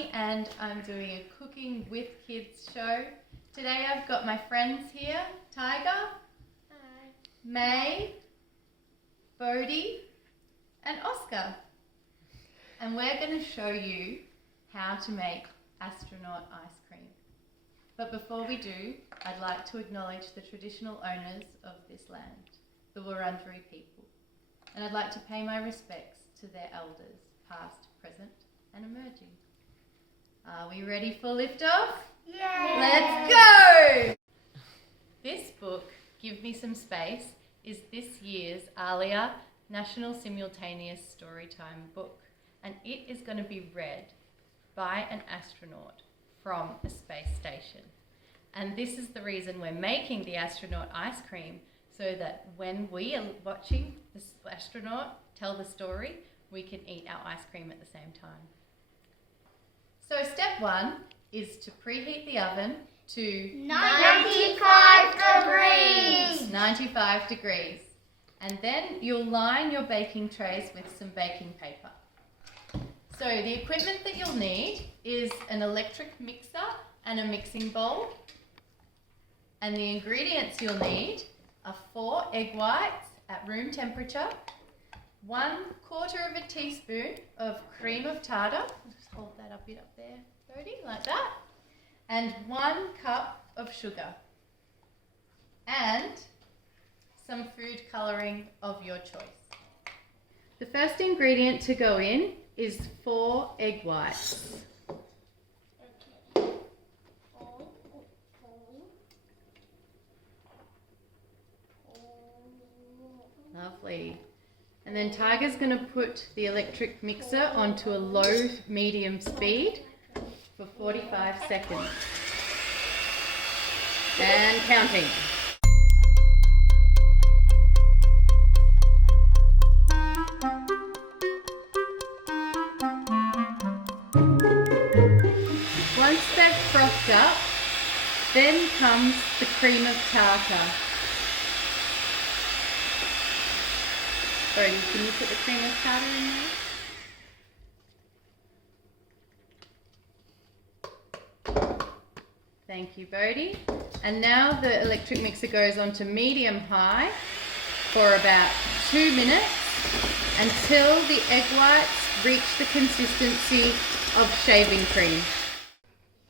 Sharni and I'm doing a cooking with kids show. Today I've got my friends here, Taiga, hi, May, Bodhi and Oscar. And we're going to show you how to make astronaut ice cream. But before we do, I'd like to acknowledge the traditional owners of this land, the Wurundjeri people. And I'd like to pay my respects to their elders, past, present and emerging. Are we ready for liftoff? Yay! Let's go! This book, Give Me Some Space, is this year's ALIA National Simultaneous Storytime book, and it is going to be read by an astronaut from a space station. And this is the reason we're making the astronaut ice cream, so that when we are watching the astronaut tell the story, we can eat our ice cream at the same time. So step 1 is to preheat the oven to 95 degrees. 95 degrees. And then you'll line your baking trays with some baking paper. So the equipment that you'll need is an electric mixer and a mixing bowl. And the ingredients you'll need are 4 egg whites at room temperature, 1/4 teaspoon of cream of tartar. Just hold that a bit up there, Bodhi, like that. And 1 cup of sugar. And some food colouring of your choice. The first ingredient to go in is 4 egg whites. Lovely. And then Taiga's going to put the electric mixer onto a low-medium speed for 45 seconds. And counting. Once they've frothed up, then comes the cream of tartar. Bodhi, can you put the cream of tartar in there? Thank you, Bodhi. And now the electric mixer goes on to medium-high for about 2 minutes until the egg whites reach the consistency of shaving cream.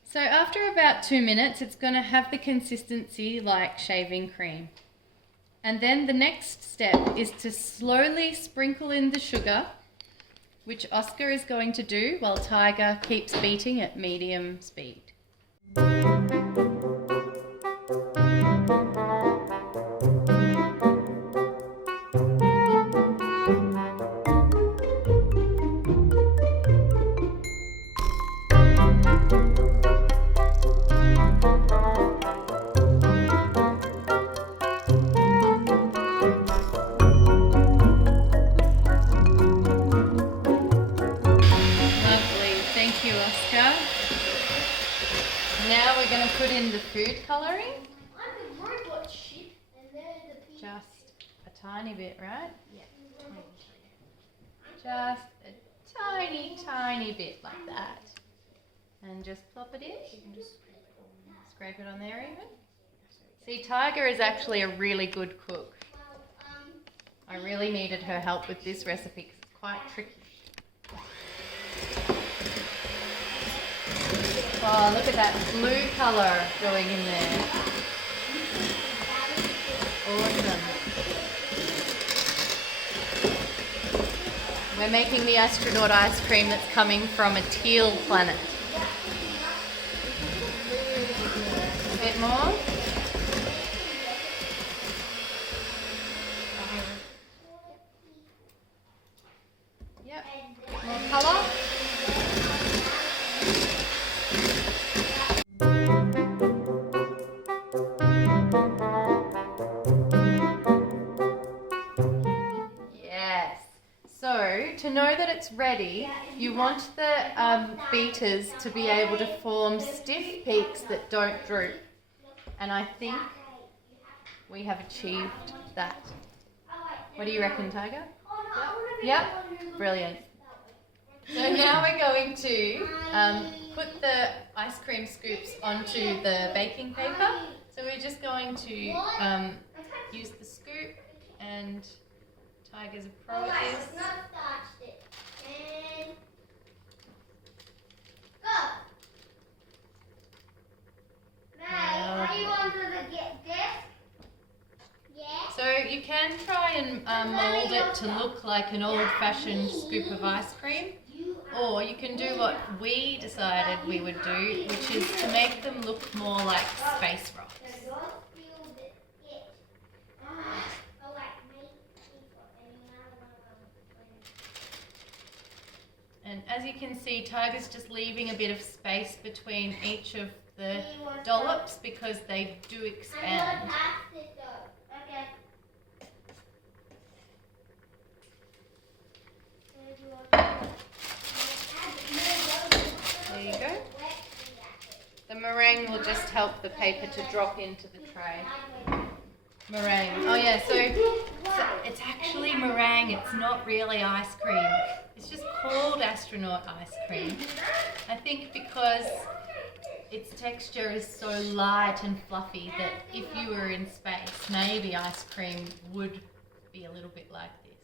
So after about 2 minutes, it's going to have the consistency like shaving cream. And then the next step is to slowly sprinkle in the sugar, which Oscar is going to do while Taiga keeps beating at medium speed. Thank you, Oscar. Now we're going to put in the food colouring. Just a tiny bit, right? Yeah. Just a tiny bit like that. And just plop it in. You can just scrape it on there even. See, Taiga is actually a really good cook. I really needed her help with this recipe because it's quite tricky. Oh, look at that blue colour going in there. Awesome. We're making the astronaut ice cream that's coming from a teal planet. A bit more. Yep. More colour. So, to know that it's ready, you want the beaters to be able to form stiff peaks that don't droop. And I think we have achieved that. What do you reckon, Taiga? Yep. Brilliant. So now we're going to put the ice cream scoops onto the baking paper. So we're just going to use the scoop, and Taiga's a pro at this. So you can try and mould it to look like an old-fashioned scoop of ice cream, or you can do what we decided we would do, which is to make them look more like space rocks. And as you can see, Taiga's just leaving a bit of space between each of the dollops because they do expand. There you go. The meringue will just help the paper to drop into the tray. Meringue. Oh yeah, so it's actually meringue, it's not really ice cream. It's just called Astronaut ice cream. I think because its texture is so light and fluffy that if you were in space, maybe ice cream would be a little bit like this.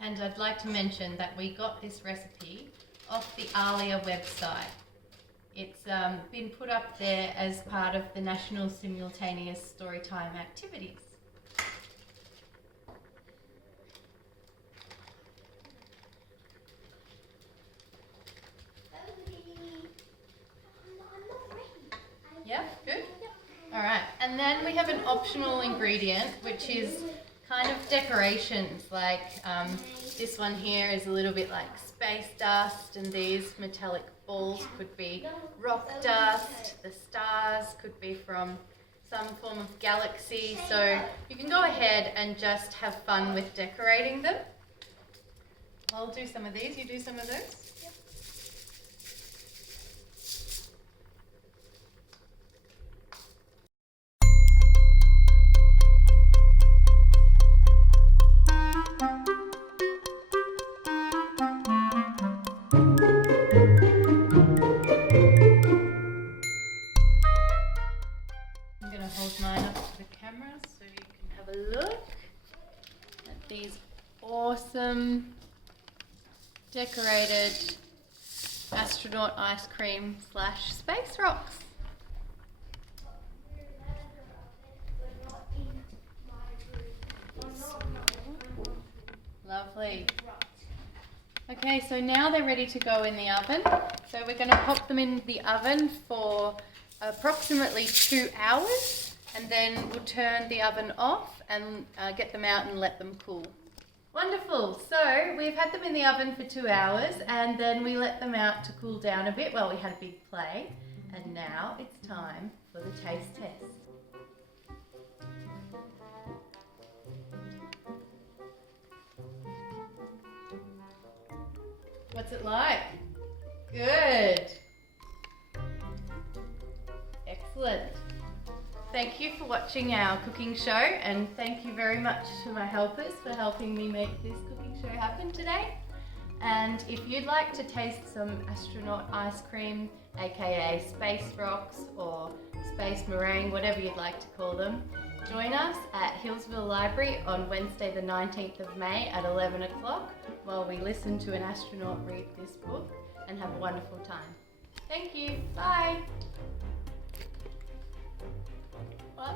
And I'd like to mention that we got this recipe off the Alia website. It's been put up there as part of the National Simultaneous Storytime activities. Yeah, good? Alright, and then we have an optional ingredient, which is kind of decorations, like this one here is a little bit like space dust, and these metallic balls could be rock dust, the stars could be from some form of galaxy, so you can go ahead and just have fun with decorating them. I'll do some of these, you do some of those? Hold mine up to the camera so you can have a look at these awesome decorated astronaut ice cream / space rocks. Lovely. Okay, so now they're ready to go in the oven. So we're going to pop them in the oven for approximately 2 hours, and then we'll turn the oven off and get them out and let them cool. Wonderful. So we've had them in the oven for 2 hours, and then we let them out to cool down a bit while we had a big play. And now it's time for the taste test. What's it like? Good. Excellent. Thank you for watching our cooking show, and thank you very much to my helpers for helping me make this cooking show happen today. And if you'd like to taste some astronaut ice cream, aka space rocks or space meringue, whatever you'd like to call them, join us at Hillsville Library on Wednesday the 19th of May at 11 o'clock while we listen to an astronaut read this book and have a wonderful time. Thank you. Bye. What?